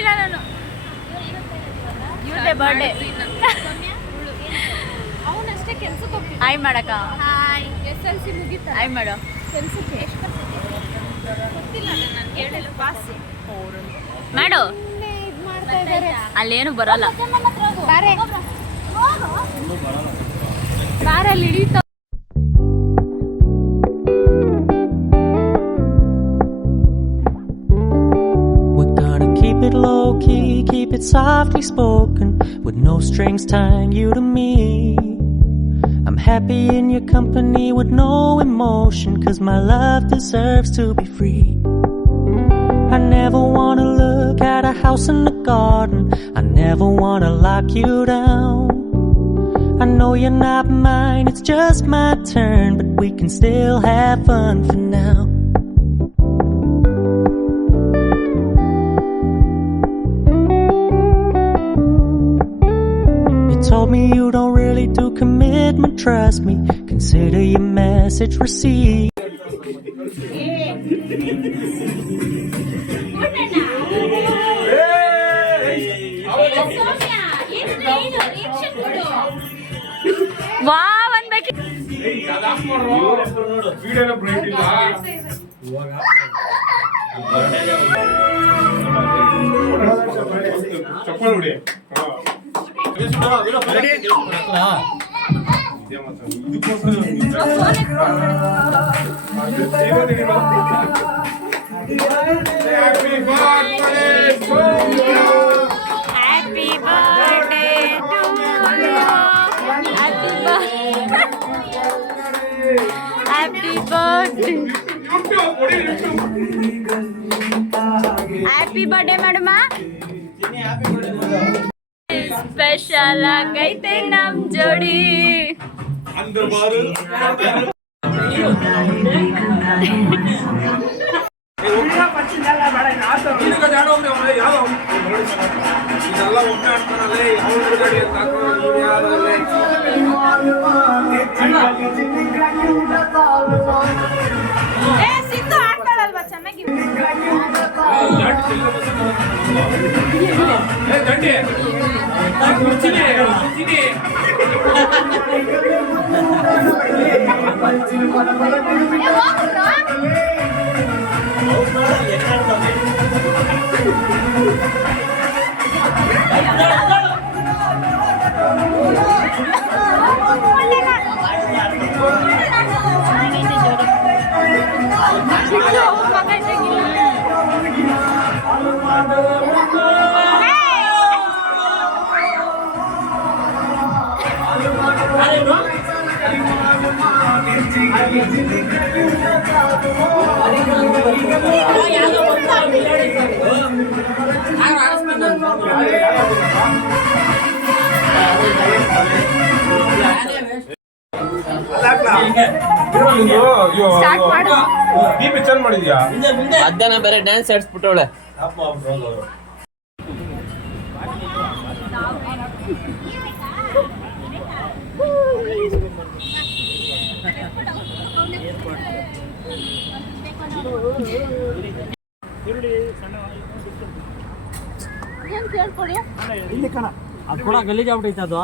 ಹೇಳಿಲ್ಲ ನಾನು. ಇವ್ರದೇ ಬರ್ಡೇ. ಅವನಷ್ಟೇ ಕೆಲ್ಸಕ್ಕೆ ಹೋಗ್ತೀನಿ. ಹಾಯ್ ಮಾಡಕ್ಕ. ಹಾಯ್. SLC ಮುಗಿತಾ? ಹಾಯ್ ಮಾಡೋ. ಕೆಲ್ಸಕ್ಕೆ ಎಷ್ಟು ಗೊತ್ತಿಲ್ಲ ನಾನು ಕೇಳಿಲ್ಲ. ಪಾಸ್ ಮಾಡು. ಇದು ಮಾಡ್ತಾ ಇದ್ದಾರೆ. ಅಲ್ಲೇನು ಬರಲ್ಲ. ಬಾರೆ ಬಾರಲ್ಲಿ ಹಿಡಿತ. Keep it low key, keep it softly spoken, with no strings tying you to me. I'm happy in your company with no emotion, 'cause my love deserves to be free. I never wanna look at a house in the garden, I never wanna lock you down. I know you're not mine, it's just my turn, but we can still have fun for now. Told me you don't really do commitment, trust me, consider your message received. Wow ಅನ್ಬೇಕು. Happy birthday madam. Special ಆಗೈತೆ ನಮ್ ಜೋಡಿ. ಸಿದ್ದು ಆಡ್ತಾಳಲ್ವಾ ಚೆನ್ನಾಗಿ. ಮಧ್ಯಾಹ್ನ ಬೇರೆ dance ಆಡಿಸ್ಬಿಟ್ಟವಳೆ. ಕೇಳ್ಕೊಳ್ಳಿ ಅದು ಕೂಡ ಗಲೀಜಾಗ್ಬಿಟ್ಟೈತೆ ಅದು.